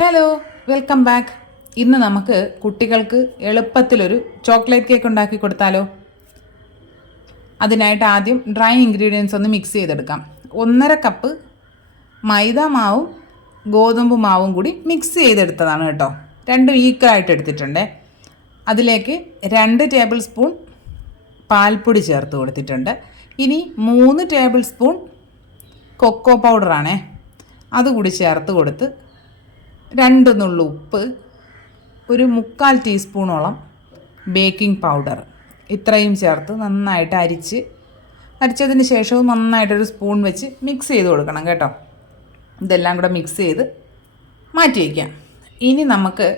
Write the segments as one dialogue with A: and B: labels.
A: Hello welcome back ഇന്ന് നമുക്ക് കുട്ടികൾക്ക് എളുപ്പത്തിലൊരു ചോക്ലേറ്റ് കേക്ക് ഉണ്ടാക്കി കൊടുത്താലോ? അതിനായിട്ട് ആദ്യം ഡ്രൈ ഇൻഗ്രീഡിയൻസ് ഒന്ന് മിക്സ് ചെയ്തെടുക്കാം. ഒന്നര കപ്പ് മൈദ മാവും ഗോതമ്പ് മാവും കൂടി മിക്സ് ചെയ്തെടുത്തതാണ് കേട്ടോ. രണ്ടും ഈക്വലായിട്ട് എടുത്തിട്ടുണ്ട്. അതിലേക്ക് രണ്ട് ടേബിൾ സ്പൂൺ പാൽപ്പൊടി ചേർത്ത് കൊടുത്തിട്ടുണ്ട്. ഇനി മൂന്ന് ടേബിൾ സ്പൂൺ കൊക്കോ പൗഡറാണേ അതുകൂടി ചേർത്ത് കൊടുത്ത് രണ്ട് നുള്ളു ഉപ്പ്. ഒരു മുക്കാൽ ടീസ്പൂണോളം ബേക്കിംഗ് പൗഡർ. ഇത്രയും ചേർത്ത് നന്നായിട്ട് അരിച്ച് അരിച്ചതിന് ശേഷവും നന്നായിട്ടൊരു സ്പൂൺ വെച്ച് മിക്സ് ചെയ്ത് കൊടുക്കണം കേട്ടോ. ഇതെല്ലാം കൂടെ മിക്സ് ചെയ്ത് മാറ്റി വയ്ക്കാം. ഇനി നമുക്ക്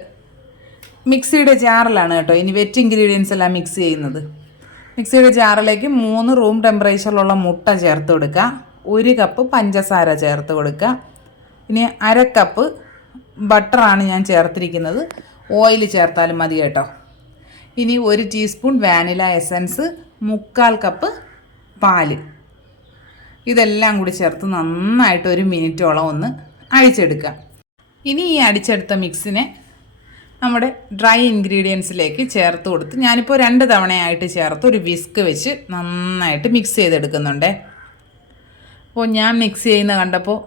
A: മിക്സിയുടെ ജാറിലാണ് കേട്ടോ ഇനി വെറ്റ് ഇൻഗ്രീഡിയൻസ് എല്ലാം മിക്സ് ചെയ്യുന്നത്. മിക്സിയുടെ ജാറിലേക്ക് മൂന്ന് റൂം ടെമ്പറേച്ചറിലുള്ള മുട്ട ചേർത്ത് കൊടുക്കുക. ഒരു കപ്പ് പഞ്ചസാര ചേർത്ത് കൊടുക്കുക. ഇനി അര കപ്പ് ബട്ടറാണ് ഞാൻ ചേർത്തിരിക്കുന്നത്. ഓയിൽ ചേർത്താലും മതി കേട്ടോ. ഇനി ഒരു ടീസ്പൂൺ വാനില എസൻസ് മുക്കാൽ കപ്പ് പാൽ. ഇതെല്ലാം കൂടി ചേർത്ത് നന്നായിട്ട് ഒരു മിനിറ്റോളം ഒന്ന് അഴിച്ചെടുക്കാം ഇനി ഈ അടിച്ചെടുത്ത മിക്സിനെ നമ്മുടെ ഡ്രൈ ഇൻഗ്രീഡിയൻസിലേക്ക് ചേർത്ത് കൊടുത്ത് ഞാനിപ്പോൾ രണ്ട് തവണയായിട്ട് ചേർത്ത് ഒരു വിസ്ക് വെച്ച് നന്നായിട്ട് മിക്സ് ചെയ്തെടുക്കുന്നുണ്ടേ. അപ്പോൾ ഞാൻ മിക്സ് ചെയ്യുന്ന കണ്ടപ്പോൾ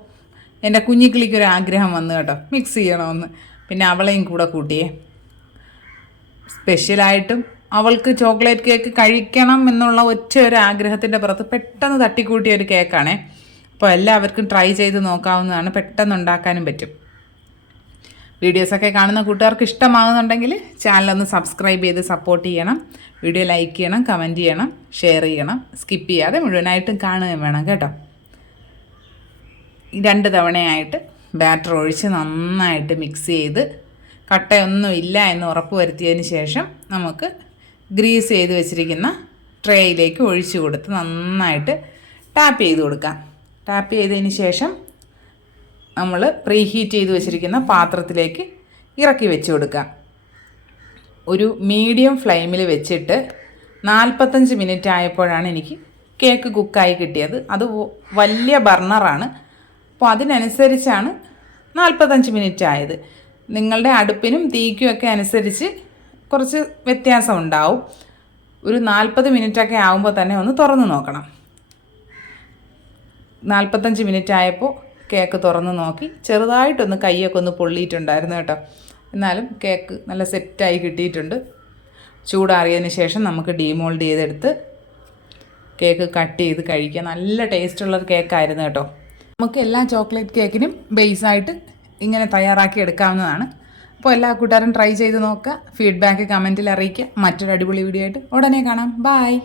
A: എന്റെ കുഞ്ഞിക്കിളിക്കൊരു ആഗ്രഹം വന്നു കേട്ടോ. മിക്സ് ചെയ്യണമെന്ന്. പിന്നെ അവളെയും കൂടെ കൂട്ടിയേ. സ്പെഷ്യലായിട്ടും അവൾക്ക് ചോക്ലേറ്റ് കേക്ക് കഴിക്കണം എന്നുള്ള ഒറ്റ ഒരു ആഗ്രഹത്തിന്റെ പുറത്ത് പെട്ടെന്ന് തട്ടിക്കൂട്ടിയ ഒരു കേക്കാണേ അപ്പോൾ എല്ലാവർക്കും ട്രൈ ചെയ്ത് നോക്കാവുന്നതാണ്. പെട്ടെന്ന് ഉണ്ടാക്കാനും പറ്റും. വീഡിയോസൊക്കെ കാണുന്ന കൂട്ടുകാർക്ക് ഇഷ്ടമാകുന്നുണ്ടെങ്കിൽ ചാനലൊന്ന് സബ്സ്ക്രൈബ് ചെയ്ത് സപ്പോർട്ട് ചെയ്യണം. വീഡിയോ ലൈക്ക് ചെയ്യണം കമന്റ് ചെയ്യണം ഷെയർ ചെയ്യണം. സ്കിപ്പ് ചെയ്യാതെ മുഴുവനായിട്ടും കാണുകയും വേണം കേട്ടോ. രണ്ട് തവണയായിട്ട് ബാറ്റർ ഒഴിച്ച് നന്നായിട്ട് മിക്സ് ചെയ്ത് കട്ടയൊന്നും ഇല്ല എന്ന് ഉറപ്പ് വരുത്തിയതിന് ശേഷം നമുക്ക് ഗ്രീസ് ചെയ്ത് വെച്ചിരിക്കുന്ന ട്രേയിലേക്ക് ഒഴിച്ച് കൊടുത്ത് നന്നായിട്ട് ടാപ്പ് ചെയ്ത് കൊടുക്കാം. ടാപ്പ് ചെയ്തതിന് ശേഷം നമ്മൾ പ്രീ ഹീറ്റ് ചെയ്ത് വെച്ചിരിക്കുന്ന പാത്രത്തിലേക്ക് ഇറക്കി വെച്ച് കൊടുക്കാം. ഒരു മീഡിയം ഫ്ലെയിമിൽ വെച്ചിട്ട് നാൽപ്പത്തഞ്ച് മിനിറ്റ് ആയപ്പോഴാണ് എനിക്ക് കേക്ക് കുക്കായി കിട്ടിയത്. അത് വലിയ ബർണറാണ് അപ്പോൾ അതിനനുസരിച്ചാണ് നാൽപ്പത്തഞ്ച് മിനിറ്റ് ആയത്. നിങ്ങളുടെ അടുപ്പിനും തീക്കും ഒക്കെ അനുസരിച്ച് കുറച്ച് വ്യത്യാസം ഉണ്ടാവും. ഒരു നാൽപ്പത് മിനിറ്റൊക്കെ ആകുമ്പോൾ തന്നെ ഒന്ന് തുറന്ന് നോക്കണം. നാൽപ്പത്തഞ്ച് മിനിറ്റ് ആയപ്പോൾ കേക്ക് തുറന്ന് നോക്കി. ചെറുതായിട്ടൊന്ന് കൈയൊക്കെ ഒന്ന് പൊള്ളിയിട്ടുണ്ടായിരുന്നു കേട്ടോ. എന്നാലും കേക്ക് നല്ല സെറ്റായി കിട്ടിയിട്ടുണ്ട്. ചൂടാറിയതിന് ശേഷം നമുക്ക് ഡീമോൾഡ് ചെയ്തെടുത്ത് കേക്ക് കട്ട് ചെയ്ത് കഴിക്കാം. നല്ല ടേസ്റ്റുള്ള കേക്കായിരുന്നു കേട്ടോ. നമുക്ക് എല്ലാ ചോക്ലേറ്റ് കേക്കിനും ബേസായിട്ട് ഇങ്ങനെ തയ്യാറാക്കി എടുക്കാവുന്നതാണ്. അപ്പോൾ എല്ലാ കൂട്ടുകാരും ട്രൈ ചെയ്ത് നോക്കുക. ഫീഡ്ബാക്ക് കമന്റിൽ അറിയിക്കുക. മറ്റൊരു അടിപൊളി വീഡിയോ ആയിട്ട് ഉടനെ കാണാം. ബായ്